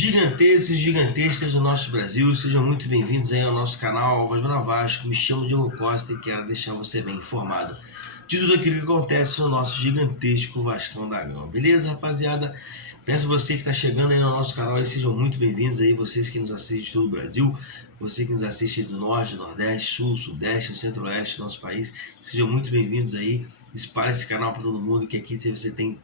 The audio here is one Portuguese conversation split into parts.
Gigantescos e gigantescas do nosso Brasil, sejam muito bem-vindos aí ao nosso canal Voz do Vasco. Me chamo Diego Costa e quero deixar você bem informado de tudo aquilo que acontece no nosso gigantesco Vascão da Gama. Beleza, rapaziada? Peço a você que está chegando aí no nosso canal aí, sejam muito bem-vindos aí, vocês que nos assistem de todo o Brasil, você que nos assiste do Norte, Nordeste, Sul, Sudeste, Centro-Oeste do nosso país, sejam muito bem-vindos aí. Espalhe esse canal para todo mundo, que aqui você tem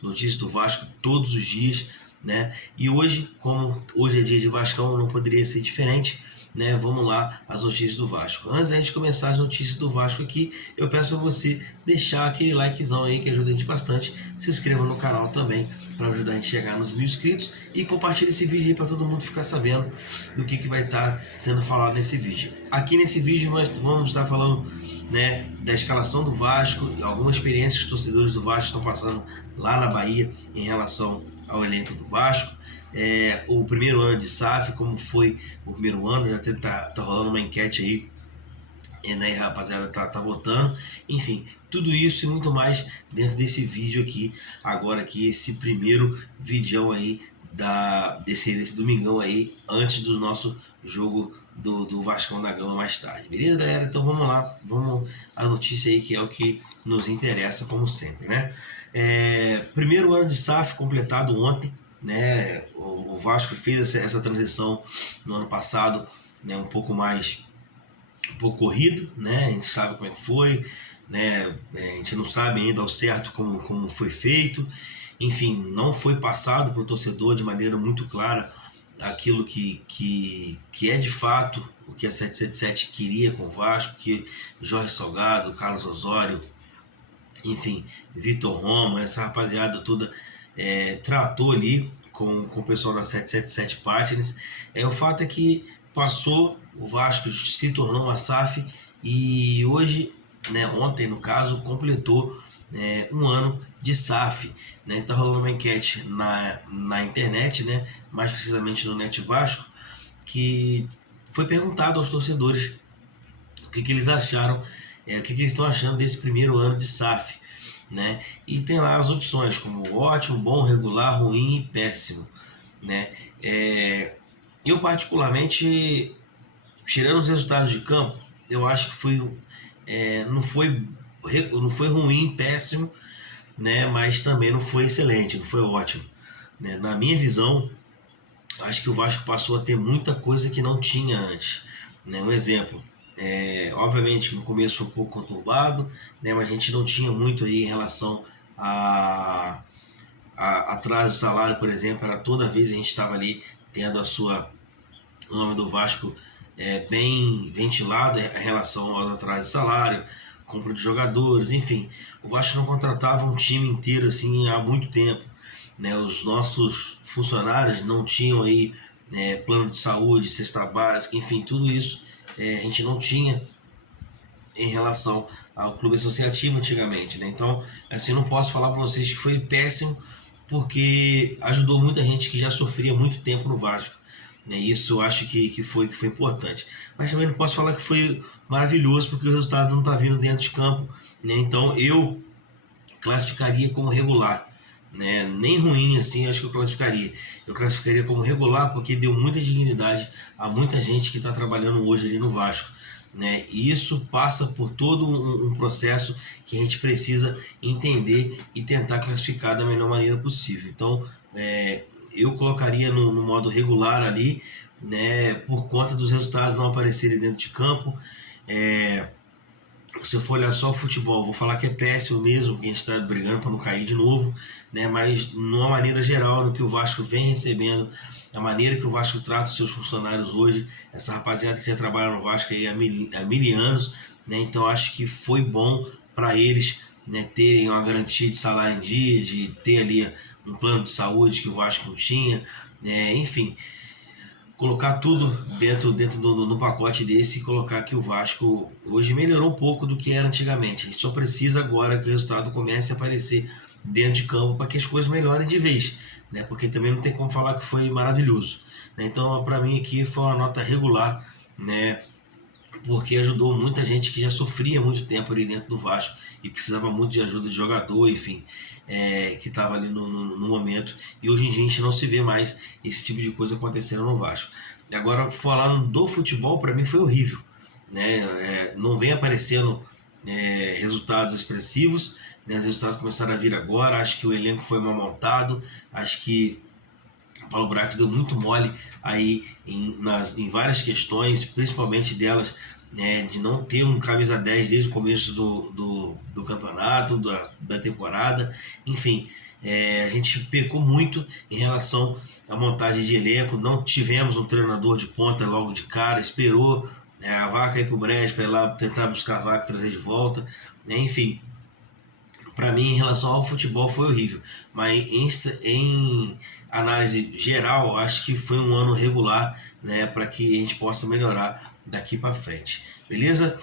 notícias do Vasco todos os dias, né? E hoje, como hoje é dia de Vascão, não poderia ser diferente, né? Vamos lá, as notícias do Vasco. Antes da gente começar as notícias do Vasco aqui, eu peço para você deixar aquele likezão aí que ajuda a gente bastante. Se inscreva no canal também para ajudar a gente a chegar nos 1000 inscritos e compartilhe esse vídeo aí para todo mundo ficar sabendo do que vai estar sendo falado nesse vídeo. Aqui nesse vídeo nós vamos estar falando, né, da escalação do Vasco, algumas experiências que os torcedores do Vasco estão passando lá na Bahia em relação ao elenco do Vasco. O primeiro ano de SAF, como foi o primeiro ano, já tá rolando uma enquete aí, né, rapaziada, tá votando, enfim, tudo isso e muito mais dentro desse vídeo aqui, agora aqui, esse primeiro vídeo aí desse domingão aí, antes do nosso jogo do Vascão da Gama mais tarde, beleza, galera? Então vamos lá, vamos a notícia aí que é o que nos interessa, como sempre, né? Primeiro ano de SAF completado ontem, né? O Vasco fez essa transição no ano passado, né? Um pouco corrido, né? A gente sabe como é que foi, né? A gente não sabe ainda ao certo como foi feito, enfim, não foi passado para o torcedor de maneira muito clara aquilo que é de fato o que a 777 queria com o Vasco, que Jorge Salgado, Carlos Osório, enfim, Vitor Romo, essa rapaziada toda tratou ali com o pessoal da 777 Partners. O fato é que passou, o Vasco se tornou uma SAF e hoje, né, ontem no caso, completou um ano de SAF, né? Tá rolando uma enquete na internet, né, mais precisamente no Net Vasco, que foi perguntado aos torcedores o que eles acharam, o que eles estão achando desse primeiro ano de SAF, né? E tem lá as opções como ótimo, bom, regular, ruim e péssimo, né? Eu particularmente, tirando os resultados de campo, eu acho que não foi ruim, péssimo, né? Mas também não foi excelente, não foi ótimo, né? Na minha visão, acho que o Vasco passou a ter muita coisa que não tinha antes, né? Um exemplo, obviamente que no começo foi um pouco conturbado, né? Mas a gente não tinha muito aí em relação a atraso de salário, por exemplo, era toda vez a gente estava ali tendo o nome do Vasco bem ventilado em relação aos atrasos de salário, compra de jogadores, enfim, o Vasco não contratava um time inteiro assim há muito tempo, né? Os nossos funcionários não tinham aí plano de saúde, cesta básica, enfim, tudo isso a gente não tinha em relação ao clube associativo antigamente, né? Então, assim, não posso falar para vocês que foi péssimo, porque ajudou muita gente que já sofria muito tempo no Vasco, né? Isso eu acho que foi importante. Mas também não posso falar que foi maravilhoso, porque o resultado não está vindo dentro de campo, né? Então eu classificaria como regular, né? Nem ruim assim, acho que eu classificaria como regular, porque deu muita dignidade a muita gente que está trabalhando hoje ali no Vasco, né? E isso passa por todo um processo que a gente precisa entender e tentar classificar da melhor maneira possível. Então, eu colocaria no modo regular ali, né? Por conta dos resultados não aparecerem dentro de campo. Se eu for olhar só o futebol, vou falar que é péssimo mesmo, que a gente está brigando para não cair de novo, né? Mas, numa maneira geral, no que o Vasco vem recebendo, a maneira que o Vasco trata os seus funcionários hoje, essa rapaziada que já trabalha no Vasco aí há mil anos, né? Então, acho que foi bom para eles, né, terem uma garantia de salário em dia, de ter ali um plano de saúde que o Vasco não tinha, né? Enfim, colocar tudo dentro do pacote desse e colocar que o Vasco hoje melhorou um pouco do que era antigamente. A gente só precisa agora que o resultado comece a aparecer dentro de campo para que as coisas melhorem de vez, né? Porque também não tem como falar que foi maravilhoso, né? Então, para mim aqui foi uma nota regular, né? porque ajudou muita gente que já sofria muito tempo ali dentro do Vasco e precisava muito de ajuda de jogador, enfim, que estava ali no momento. E hoje em dia a gente não se vê mais esse tipo de coisa acontecendo no Vasco. Agora, falando do futebol, para mim foi horrível, né? Não vem aparecendo resultados expressivos, né? Os resultados começaram a vir agora. Acho que o elenco foi mal montado, acho que o Paulo Brax deu muito mole aí em várias questões, principalmente delas, né, de não ter um camisa 10 desde o começo do campeonato, da temporada. Enfim, a gente pecou muito em relação à montagem de elenco. Não tivemos um treinador de ponta logo de cara, esperou a vaca ir para o brejo para ir lá tentar buscar a vaca e trazer de volta, né? Enfim, para mim, em relação ao futebol, foi horrível. Mas em análise geral, acho que foi um ano regular, né, para que a gente possa melhorar daqui para frente. Beleza?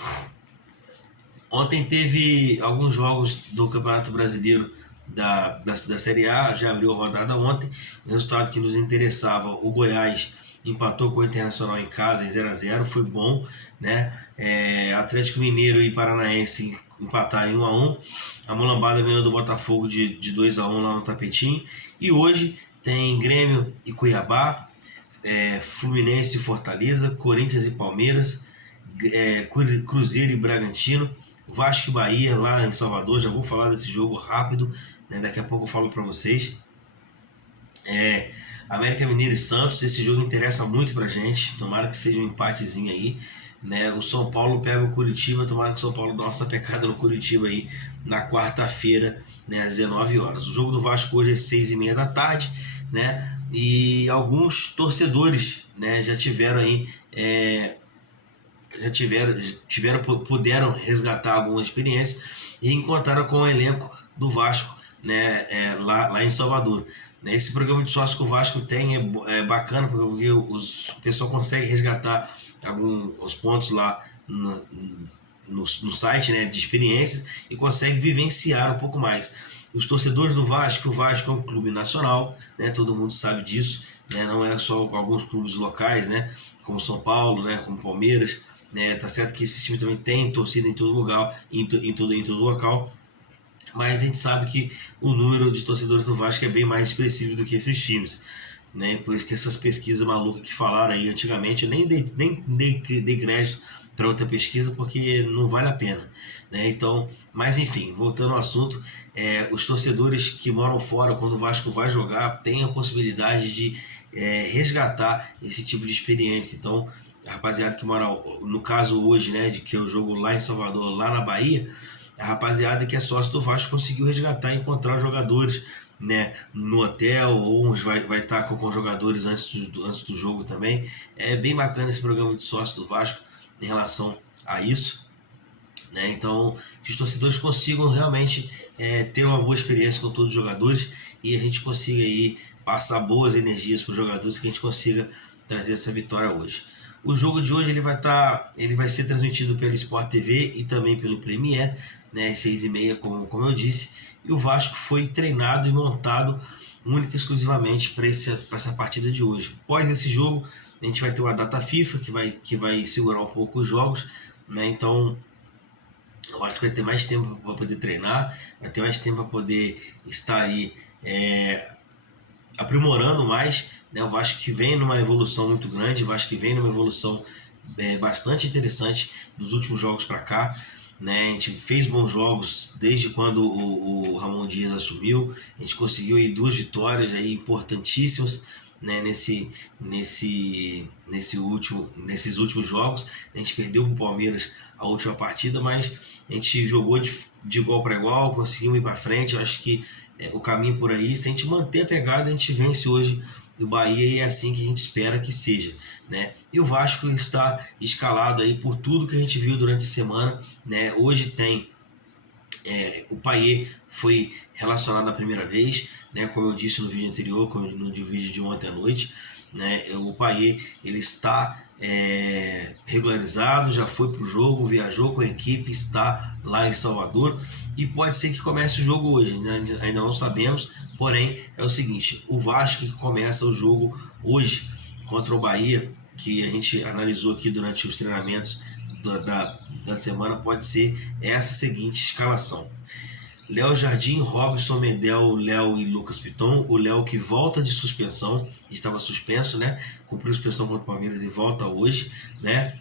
Ontem teve alguns jogos do Campeonato Brasileiro da Série A, já abriu a rodada ontem. O resultado que nos interessava, o Goiás empatou com o Internacional em casa em 0-0, foi bom, né? Atlético Mineiro e Paranaense empataram em 1-1. A Mulambada ganhou do Botafogo de 2-1 lá no Tapetinho. E hoje tem Grêmio e Cuiabá, Fluminense e Fortaleza, Corinthians e Palmeiras, Cruzeiro e Bragantino, Vasco e Bahia lá em Salvador. Já vou falar desse jogo rápido, né? Daqui a pouco eu falo para vocês. América Mineiro e Santos, esse jogo interessa muito pra gente, tomara que seja um empatezinho aí, né? O São Paulo pega o Curitiba, tomara que o São Paulo dê uma sapecada no Curitiba aí na quarta-feira, né, às 19 horas. O jogo do Vasco hoje é 6h30 da tarde, né? E alguns torcedores, né, já tiveram aí, puderam resgatar algumas experiências e encontraram com o elenco do Vasco, né, lá em Salvador. Esse programa de sócio que o Vasco tem é bacana, porque o pessoal consegue resgatar os pontos lá no site, né, de experiências, e consegue vivenciar um pouco mais. Os torcedores do Vasco, o Vasco é um clube nacional, né, todo mundo sabe disso, né, não é só alguns clubes locais, né, como São Paulo, né, como Palmeiras, né, tá certo que esse time também tem torcida em todo lugar, em todo local. Mas a gente sabe que o número de torcedores do Vasco é bem mais expressivo do que esses times, né? Por isso que essas pesquisas malucas que falaram aí antigamente, eu nem dei crédito para outra pesquisa, porque não vale a pena, né? Então, mas enfim, voltando ao assunto, os torcedores que moram fora, quando o Vasco vai jogar, têm a possibilidade de resgatar esse tipo de experiência. Então, a rapaziada que mora, no caso hoje, né, de que eu jogo lá em Salvador, lá na Bahia, a rapaziada que é sócio do Vasco conseguiu resgatar e encontrar jogadores, né, no hotel, ou uns vai estar com jogadores antes do jogo também. É bem bacana esse programa de sócio do Vasco em relação a isso, né? Então, que os torcedores consigam realmente ter uma boa experiência com todos os jogadores e a gente consiga aí passar boas energias para os jogadores, que a gente consiga trazer essa vitória hoje. O jogo de hoje ele vai ser transmitido pelo Sport TV e também pelo Premier, né, 6h30, como eu disse. E o Vasco foi treinado e montado única e exclusivamente para essa partida de hoje. Após esse jogo, a gente vai ter uma data FIFA que vai segurar um pouco os jogos, né? Então, eu acho que vai ter mais tempo para poder treinar, vai ter mais tempo para poder estar aí aprimorando mais, né? O Vasco que vem numa evolução muito grande, o Vasco que vem numa evolução bastante interessante dos últimos jogos para cá, né? A gente fez bons jogos desde quando o Ramon Dias assumiu, a gente conseguiu aí 2 vitórias aí importantíssimas, né, nesses últimos jogos. A gente perdeu para o Palmeiras a última partida, mas a gente jogou de igual para igual, conseguimos ir para frente. Eu acho que o caminho por aí, se a gente manter a pegada, a gente vence hoje o Bahia, e é assim que a gente espera que seja, né? E o Vasco está escalado aí por tudo que a gente viu durante a semana, né? Hoje tem o Payet foi relacionado a primeira vez, né? Como eu disse no vídeo anterior, no vídeo de ontem à noite, né? O Payet ele está regularizado, já foi para o jogo, viajou com a equipe, está lá em Salvador e pode ser que comece o jogo hoje, né? Ainda não sabemos, porém é o seguinte: o Vasco que começa o jogo hoje contra o Bahia, que a gente analisou aqui durante os treinamentos da semana pode ser essa seguinte escalação: Léo Jardim, Robson, Medel, Léo e Lucas Piton. O Léo que volta de suspensão, estava suspenso, né? Cumpriu suspensão contra o Palmeiras e volta hoje, né?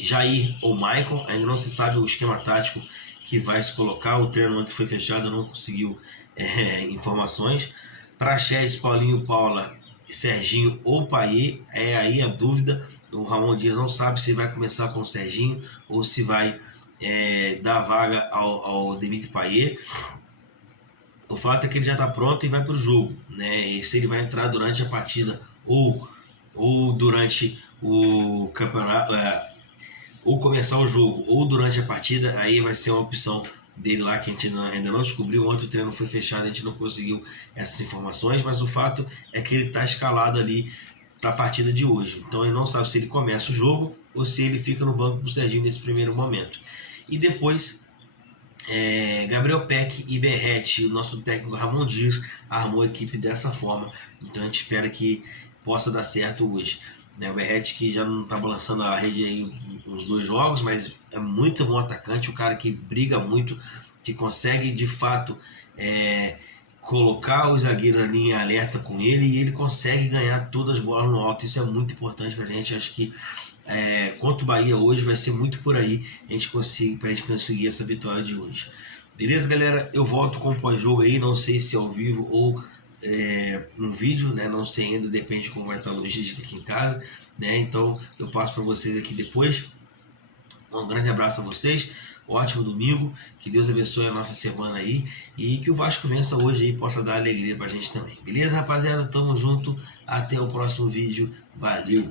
Jair ou Maicon, ainda não se sabe o esquema tático que vai se colocar. O treino antes foi fechado, não conseguiu informações. Praxedes, Paulinho, Paula, Serginho ou Payet, é aí a dúvida. O Ramon Dias não sabe se vai começar com o Serginho ou se vai dar vaga ao Dimitri Payet. O fato é que ele já está pronto e vai para o jogo, né? E se ele vai entrar durante a partida ou durante o campeonato, ou começar o jogo ou durante a partida, aí vai ser uma opção dele lá que a gente ainda não descobriu. Ontem o treino foi fechado, a gente não conseguiu essas informações, mas o fato é que ele está escalado ali para a partida de hoje. Então ele não sabe se ele começa o jogo ou se ele fica no banco do Serginho nesse primeiro momento. E depois Gabriel Peck e Berrete, o nosso técnico Ramon Dias armou a equipe dessa forma. Então a gente espera que possa dar certo hoje. O Berrete que já não está balançando a rede aí uns 2 jogos, mas é muito bom atacante, um cara que briga muito, que consegue de fato colocar os zagueiros ali em alerta com ele, e ele consegue ganhar todas as bolas no alto. Isso é muito importante pra gente. Acho que contra o Bahia hoje vai ser muito por aí pra gente conseguir essa vitória de hoje. Beleza, galera? Eu volto com o pós-jogo aí, não sei se ao vivo ou no vídeo, né? Não sei ainda, depende de como vai estar a logística aqui em casa, né? Então eu passo para vocês aqui depois. Um grande abraço a vocês, ótimo domingo, que Deus abençoe a nossa semana aí e que o Vasco vença hoje e possa dar alegria pra gente também. Beleza, rapaziada? Tamo junto, até o próximo vídeo, valeu!